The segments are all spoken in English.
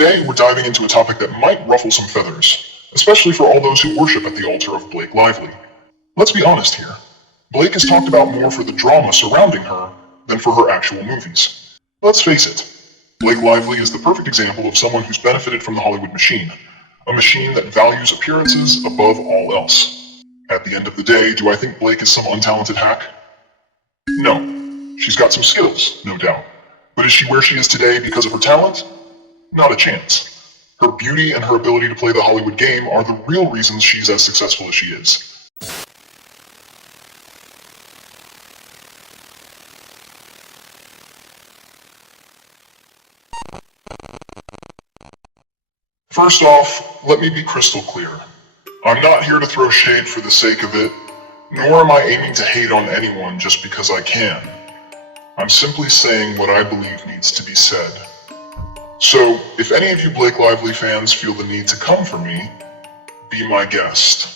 Today, we're diving into a topic that might ruffle some feathers, especially for all those who worship at the altar of Blake Lively. Let's be honest here. Blake is talked about more for the drama surrounding her than for her actual movies. Let's face it, Blake Lively is the perfect example of someone who's benefited from the Hollywood machine, a machine that values appearances above all else. At the end of the day, do I think Blake is some untalented hack? No. She's got some skills, no doubt. But is she where she is today because of her talent? Not a chance. Her beauty and her ability to play the Hollywood game are the real reasons she's as successful as she is. First off, let me be crystal clear. I'm not here to throw shade for the sake of it, nor am I aiming to hate on anyone just because I can. I'm simply saying what I believe needs to be said. So, if any of you Blake Lively fans feel the need to come for me, be my guest.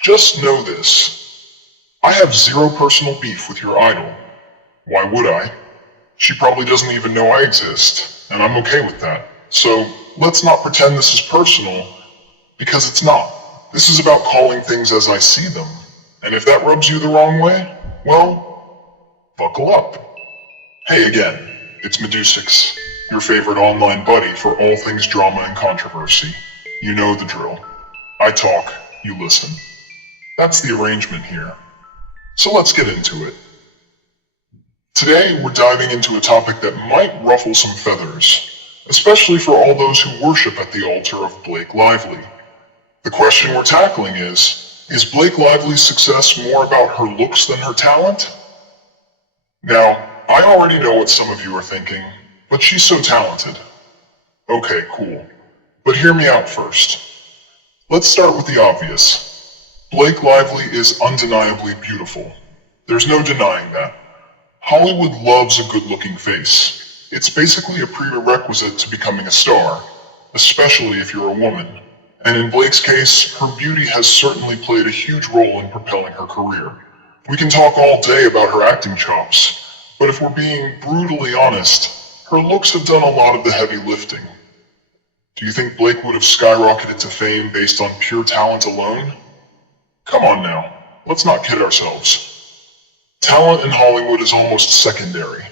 Just know this. I have zero personal beef with your idol. Why would I? She probably doesn't even know I exist, and I'm okay with that. So, let's not pretend this is personal, because it's not. This is about calling things as I see them, and if that rubs you the wrong way, well, buckle up. Hey again, it's Medusix, your favorite online buddy for all things drama and controversy. You know the drill. I talk, you listen. That's the arrangement here. So let's get into it. Today, we're diving into a topic that might ruffle some feathers, especially for all those who worship at the altar of Blake Lively. The question we're tackling is Blake Lively's success more about her looks than her talent? Now, I already know what some of you are thinking, but she's so talented. Okay, cool. But hear me out first. Let's start with the obvious. Blake Lively is undeniably beautiful. There's no denying that. Hollywood loves a good-looking face. It's basically a prerequisite to becoming a star, especially if you're a woman. And in Blake's case, her beauty has certainly played a huge role in propelling her career. We can talk all day about her acting chops, but if we're being brutally honest, her looks have done a lot of the heavy lifting. Do you think Blake would have skyrocketed to fame based on pure talent alone? Come on now, let's not kid ourselves. Talent in Hollywood is almost secondary.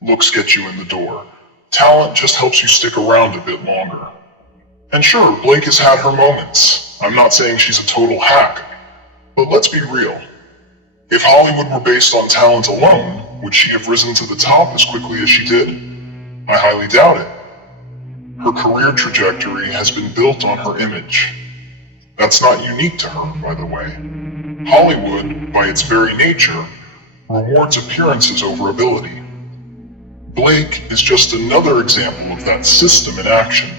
Looks get you in the door. Talent just helps you stick around a bit longer. And sure, Blake has had her moments. I'm not saying she's a total hack. But let's be real. If Hollywood were based on talent alone, would she have risen to the top as quickly as she did? I highly doubt it. Her career trajectory has been built on her image. That's not unique to her, by the way. Hollywood, by its very nature, rewards appearances over ability. Blake is just another example of that system in action.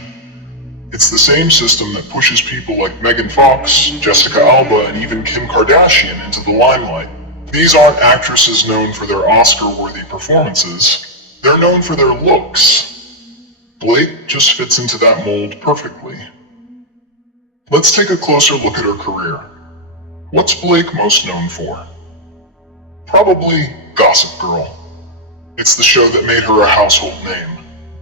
It's the same system that pushes people like Megan Fox, Jessica Alba, and even Kim Kardashian into the limelight. These aren't actresses known for their Oscar-worthy performances. They're known for their looks. Blake just fits into that mold perfectly. Let's take a closer look at her career. What's Blake most known for? Probably Gossip Girl. It's the show that made her a household name.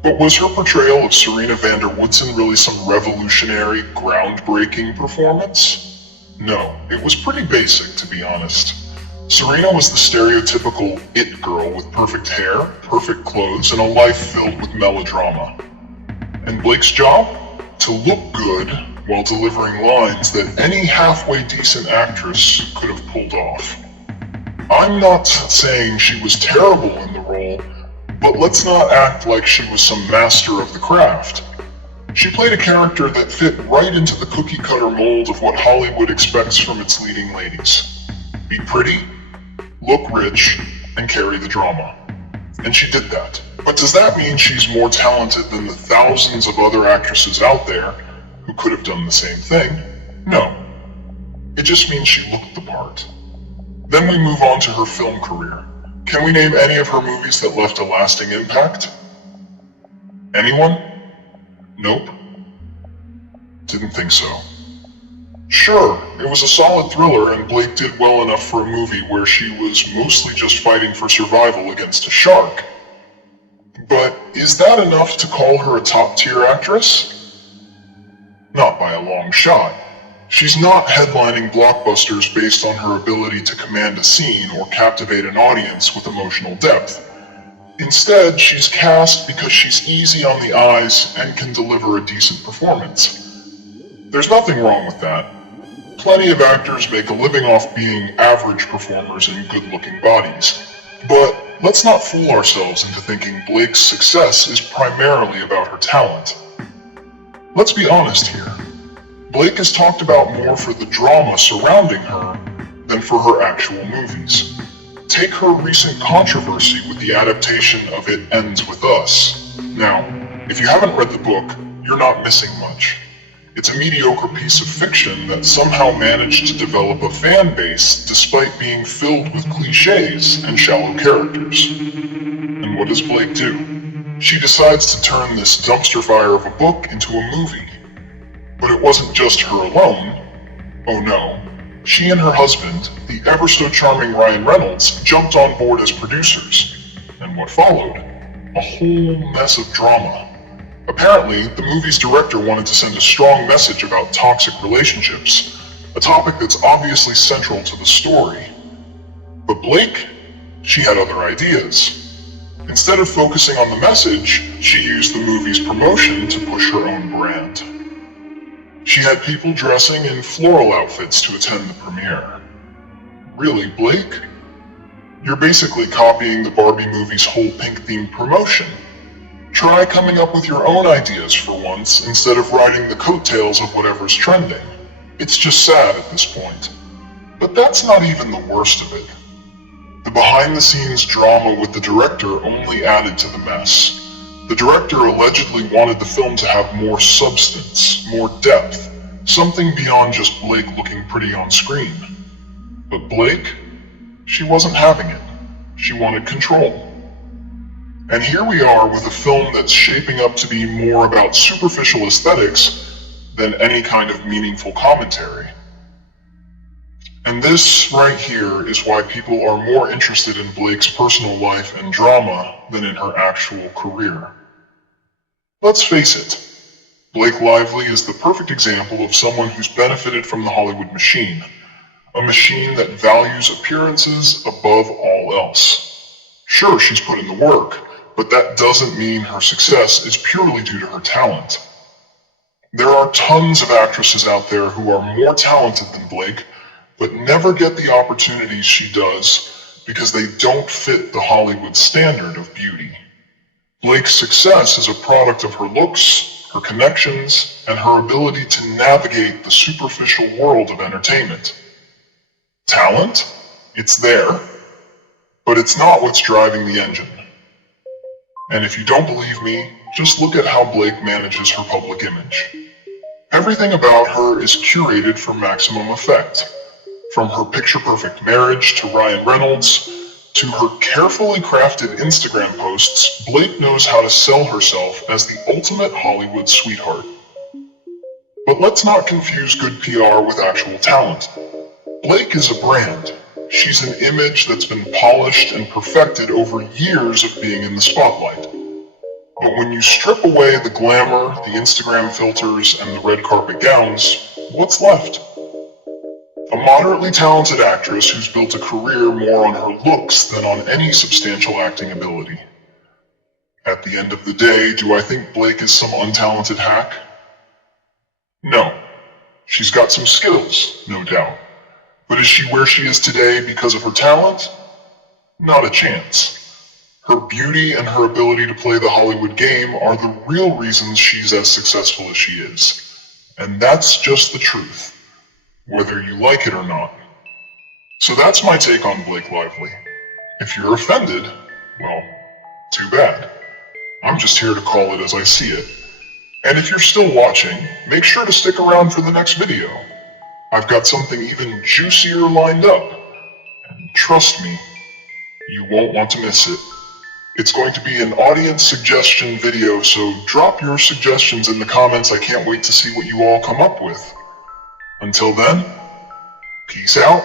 But was her portrayal of Serena van der Woodsen really some revolutionary, groundbreaking performance? No, it was pretty basic, to be honest. Serena was the stereotypical it girl with perfect hair, perfect clothes, and a life filled with melodrama. And Blake's job? To look good while delivering lines that any halfway decent actress could have pulled off. I'm not saying she was terrible in the role, but let's not act like she was some master of the craft. She played a character that fit right into the cookie-cutter mold of what Hollywood expects from its leading ladies. Be pretty, look rich, and carry the drama. And she did that. But does that mean she's more talented than the thousands of other actresses out there who could have done the same thing? No. It just means she looked the part. Then we move on to her film career. Can we name any of her movies that left a lasting impact? Anyone? Nope. Didn't think so. Sure, it was a solid thriller and Blake did well enough for a movie where she was mostly just fighting for survival against a shark. But is that enough to call her a top-tier actress? Not by a long shot. She's not headlining blockbusters based on her ability to command a scene or captivate an audience with emotional depth. Instead, she's cast because she's easy on the eyes and can deliver a decent performance. There's nothing wrong with that. Plenty of actors make a living off being average performers in good-looking bodies. But let's not fool ourselves into thinking Blake's success is primarily about her talent. Let's be honest here. Blake is talked about more for the drama surrounding her than for her actual movies. Take her recent controversy with the adaptation of It Ends With Us. Now, if you haven't read the book, you're not missing much. It's a mediocre piece of fiction that somehow managed to develop a fan base despite being filled with cliches and shallow characters. And what does Blake do? She decides to turn this dumpster fire of a book into a movie. But it wasn't just her alone. Oh no. She and her husband, the ever so charming Ryan Reynolds, jumped on board as producers. And what followed? A whole mess of drama. Apparently, the movie's director wanted to send a strong message about toxic relationships, a topic that's obviously central to the story. But Blake? She had other ideas. Instead of focusing on the message, she used the movie's promotion to push her own brand. She had people dressing in floral outfits to attend the premiere. Really, Blake? You're basically copying the Barbie movie's whole pink-themed promotion. Try coming up with your own ideas for once instead of riding the coattails of whatever's trending. It's just sad at this point. But that's not even the worst of it. The behind-the-scenes drama with the director only added to the mess. The director allegedly wanted the film to have more substance, more depth, something beyond just Blake looking pretty on screen. But Blake? She wasn't having it. She wanted control. And here we are with a film that's shaping up to be more about superficial aesthetics than any kind of meaningful commentary. And this right here is why people are more interested in Blake's personal life and drama than in her actual career. Let's face it, Blake Lively is the perfect example of someone who's benefited from the Hollywood machine, a machine that values appearances above all else. Sure, she's put in the work, but that doesn't mean her success is purely due to her talent. There are tons of actresses out there who are more talented than Blake, but never get the opportunities she does because they don't fit the Hollywood standard of beauty. Blake's success is a product of her looks, her connections, and her ability to navigate the superficial world of entertainment. Talent? It's there, but it's not what's driving the engine. And if you don't believe me, just look at how Blake manages her public image. Everything about her is curated for maximum effect. From her picture-perfect marriage to Ryan Reynolds, to her carefully crafted Instagram posts, Blake knows how to sell herself as the ultimate Hollywood sweetheart. But let's not confuse good PR with actual talent. Blake is a brand. She's an image that's been polished and perfected over years of being in the spotlight. But when you strip away the glamour, the Instagram filters, and the red carpet gowns, what's left? A moderately talented actress who's built a career more on her looks than on any substantial acting ability. At the end of the day, do I think Blake is some untalented hack? No. She's got some skills, no doubt. But is she where she is today because of her talent? Not a chance. Her beauty and her ability to play the Hollywood game are the real reasons she's as successful as she is. And that's just the truth, whether you like it or not. So that's my take on Blake Lively. If you're offended, well, too bad. I'm just here to call it as I see it. And if you're still watching, make sure to stick around for the next video. I've got something even juicier lined up. And trust me, you won't want to miss it. It's going to be an audience suggestion video, so drop your suggestions in the comments. I can't wait to see what you all come up with. Until then, peace out.